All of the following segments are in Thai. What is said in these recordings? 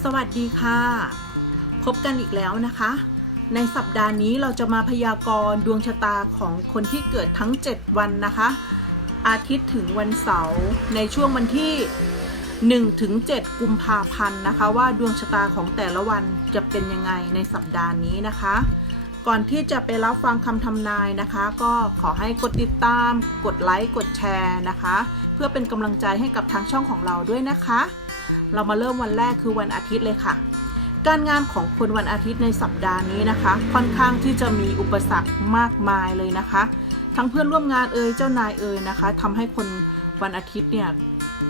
สวัสดีค่ะ พบกันอีกแล้วนะคะ ในสัปดาห์นี้เราจะมาพยากรณ์ดวงชะตาของคนที่เกิดทั้ง 7 วันนะคะ อาทิตย์ถึงวันเสาร์ในช่วงวันที่ 1 ถึง 7 กุมภาพันธ์นะคะ ว่าดวงชะตาของแต่ละวันจะเป็นยังไงในสัปดาห์นี้นะคะ ก่อนที่จะไปรับฟังคำทำนายนะคะ ก็ขอให้กดติดตาม กดไลค์ กดแชร์นะคะ เพื่อเป็นกำลังใจให้กับทางช่องของเราด้วยนะคะ เรามาเริ่มวันแรกคือวันอาทิตย์เลยค่ะ การงานของคนวันอาทิตย์ในสัปดาห์นี้นะคะ ค่อนข้างที่จะมีอุปสรรคมากมายเลยนะคะ ทั้งเพื่อนร่วมงานเอ่ยเจ้านายเอ่ยนะคะทำให้คนวันอาทิตย์เนี่ย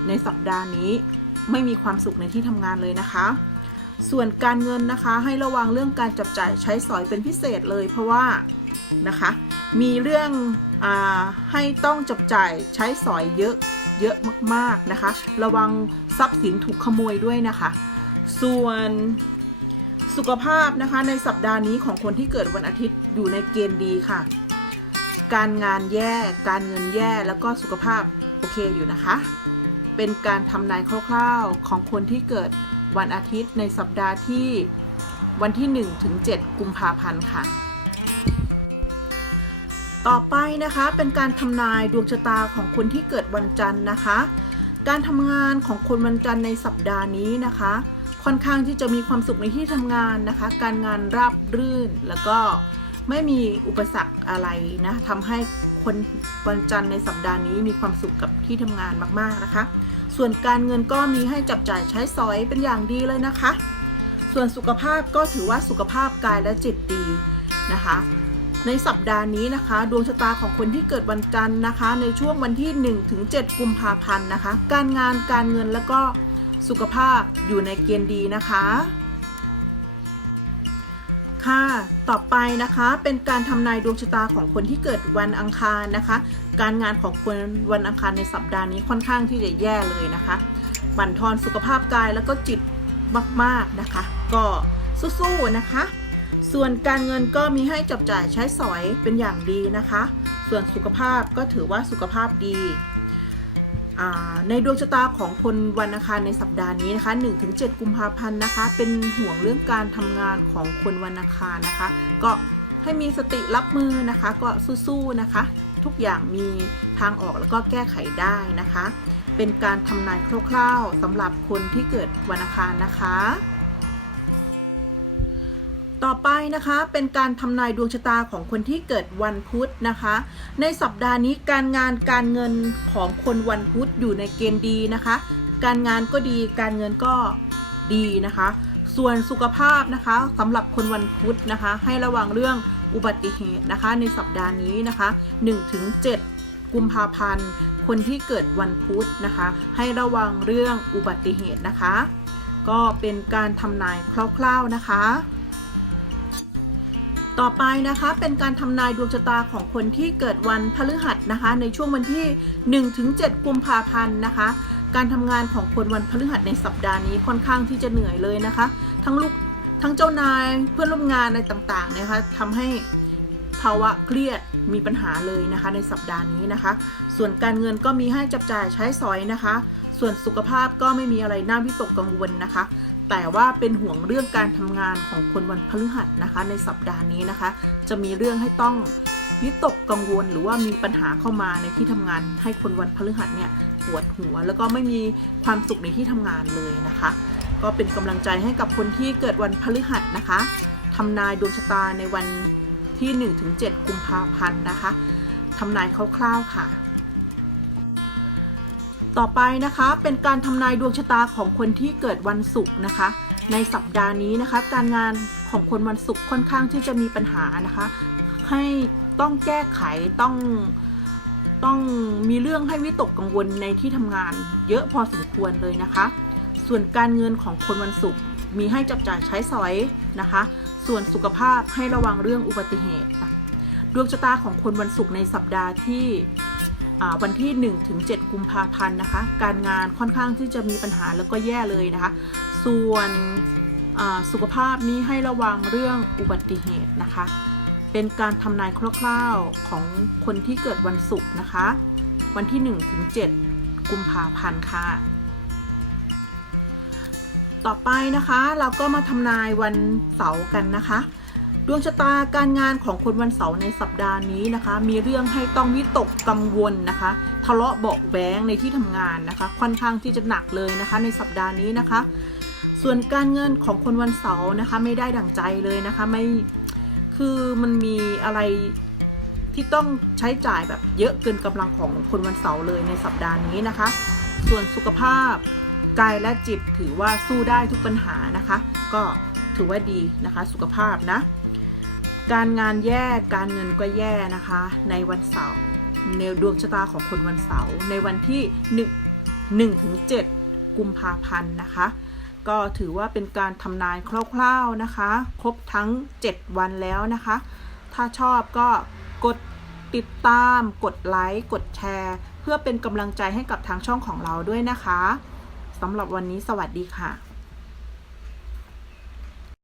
ในสัปดาห์นี้ไม่มีความสุขในที่ทำงานเลยนะคะ ส่วนการเงินนะคะให้ระวังเรื่องการจับจ่ายใช้สอยเป็นพิเศษเลย เพราะว่านะคะมีเรื่องอาให้ต้องจับจ่ายใช้สอยเยอะเยอะมากๆนะคะ ระวัง ทรัพย์สินถูกขโมยด้วยนะคะ ส่วนสุขภาพนะคะในสัปดาห์นี้ของคนที่เกิดวันอาทิตย์อยู่ในเกณฑ์ดีค่ะ การงานแย่การเงินแย่แล้วก็สุขภาพโอเคอยู่นะคะ เป็นการทำนายคร่าวๆของคนที่เกิดวันอาทิตย์ในสัปดาห์ที่วันที่ 1 ถึง 7 กุมภาพันธ์ค่ะ ต่อไปนะคะเป็นการทำนายดวงชะตาของคนที่เกิดวันจันทร์นะคะ การทำงานของคนวันจันทร์ในสัปดาห์นี้นะคะ ค่อนข้างที่จะมีความสุขในที่ทำงานนะคะ การงานราบรื่นแล้วก็ไม่มีอุปสรรคอะไรนะทำให้คนวันจันทร์ในสัปดาห์นี้มีความสุขกับที่ทำงานมากๆนะคะ ส่วนการเงินก็มีให้จับจ่ายใช้สอยเป็นอย่างดีเลยนะคะ ส่วนสุขภาพก็ถือว่าสุขภาพกายและจิตดีนะคะ ในสัปดาห์นี้นะคะ ดวงชะตาของคนที่เกิดวันจันทร์นะคะ ในช่วงวันที่1ถึง7กุมภาพันธ์นะคะ การงานการเงินแล้วก็สุขภาพอยู่ในเกณฑ์ดีนะคะ ค่ะ ต่อไปนะคะเป็นการทำนายดวงชะตาของคนที่เกิดวันอังคารนะคะ การงานของคนวันอังคารในสัปดาห์นี้ค่อนข้างที่จะแย่เลยนะคะบั่นทอนสุขภาพกายแล้วก็จิตมากๆนะคะ ก็สู้ๆนะคะ ส่วนการเงินก็มีให้จับจ่ายใช้สอยเป็นอย่างดีนะคะ ส่วนสุขภาพก็ถือว่าสุขภาพดีในดวงชะตาของคนวันอังคารในสัปดาห์นี้นะคะ1-7 กุมภาพันธ์นะคะ เป็นห่วงเรื่องการทำงานของคนวันอังคารนะคะ ก็ให้มีสติรับมือนะคะ ก็สู้ๆนะคะ ทุกอย่างมีทางออกแล้วก็แก้ไขได้นะคะ เป็นการทำนายคร่าวๆสำหรับคนที่เกิดวันอังคารนะคะ ต่อไปนะคะเป็นการทำนายดวงชะตาของคนที่เกิดวันพุธนะคะ ในสัปดาห์นี้การงานการเงินของคนวันพุธอยู่ในเกณฑ์ดีนะคะ การงานก็ดีการเงินก็ดีนะคะ ส่วนสุขภาพนะคะสำหรับคนวันพุธนะคะ ให้ระวังเรื่องอุบัติเหตุนะคะ ในสัปดาห์นี้นะคะ 1-7 กุมภาพันธ์ คนที่เกิดวันพุธนะคะ ให้ระวังเรื่องอุบัติเหตุนะคะ ก็เป็นการทำนายคร่าวๆนะคะ ต่อไปนะคะเป็นการทำนายดวงชะตาของคนที่เกิดวันพฤหัสนะคะ ในช่วงวันที่1ถึง7กุมภาพันธ์นะคะ การทำงานของคนวันพฤหัสในสัปดาห์นี้ค่อนข้างที่จะเหนื่อยเลยนะคะ ทั้งลูกทั้งเจ้านายเพื่อนร่วมงานอะไรต่างๆนะคะทำให้ภาวะเครียดมีปัญหาเลยนะคะ ในสัปดาห์นี้นะคะ ส่วนการเงินก็มีให้จับจ่ายใช้สอยนะคะ ส่วนสุขภาพก็ไม่มีอะไรน่าวิตกกังวลนะคะ แต่ว่าเป็นห่วงเรื่องการทำงานของคนวันพฤหัสนะคะ ในสัปดาห์นี้นะคะ จะมีเรื่องให้ต้องวิตกกังวลหรือว่ามีปัญหาเข้ามาในที่ทำงาน ให้คนวันพฤหัสเนี่ยปวดหัว แล้วก็ไม่มีความสุขในที่ทำงานเลยนะคะ ก็เป็นกำลังใจให้กับคนที่เกิดวันพฤหัสนะคะทำนายดวงชะตาในวันที่ 1-7 กุมภาพันธ์นะคะทำนายคร่าวๆค่ะ ต่อไปนะคะเป็นการทำนายดวงชะตาของคนที่เกิดวันศุกร์นะคะ ในสัปดาห์นี้นะคะ การงานของคนวันศุกร์ค่อนข้างที่จะมีปัญหานะคะ ให้ต้องแก้ไขต้องต้องมีเรื่องให้วิตกกังวลในที่ทำงาน เยอะพอสมควรเลยนะคะ ส่วนการเงินของคนวันศุกร์มีให้จับจ่ายใช้สอยนะคะ ส่วนสุขภาพให้ระวังเรื่องอุบัติเหตุนะดวงชะตาของคนวันศุกร์ในสัปดาห์ที่ วันที่1ถึง7กุมภาพันธ์นะคะ การงานค่อนข้างที่จะมีปัญหาแล้วก็แย่เลยนะคะ ส่วนสุขภาพนี้ให้ระวังเรื่องอุบัติเหตุนะคะ เป็นการทำนายคร่าวๆของคนที่เกิดวันศุกร์นะคะ วันที่1ถึง7กุมภาพันธ์ค่ะ ต่อไปนะคะเราก็มาทำนายวันเสาร์กันนะคะ ดวงชะตาการงานของคนวันเสาร์ในสัปดาห์นี้นะคะ มีเรื่องให้ต้องวิตกกังวลนะคะ ทะเลาะเบาะแว้งในที่ทำงานนะคะ ค่อนข้างที่จะหนักเลยนะคะ ในสัปดาห์นี้นะคะ ส่วนการเงินของคนวันเสาร์นะคะ ไม่ได้ดั่งใจเลยนะคะไม่คือมันมีอะไรที่ต้องใช้จ่ายแบบเยอะเกินกำลังของคนวันเสาร์เลยในสัปดาห์นี้นะคะ ส่วนสุขภาพกายและจิตถือว่าสู้ได้ทุกปัญหานะคะ ก็ถือว่าดีนะคะ สุขภาพนะ การงานแย่การเงินก็แย่นะคะ ในวันเสาร์ในดวงชะตาของคนวันเสาร์ในวันที่ 1 1ถึง7กุมภาพันธ์นะคะ ก็ถือว่าเป็นการทำนายคร่าวๆนะคะ ครบทั้ง 7 วันแล้วนะคะ ถ้าชอบก็กดติดตาม กดไลค์ กดแชร์ เพื่อเป็นกำลังใจให้กับทางช่องของเราด้วยนะคะสำหรับวันนี้สวัสดีค่ะ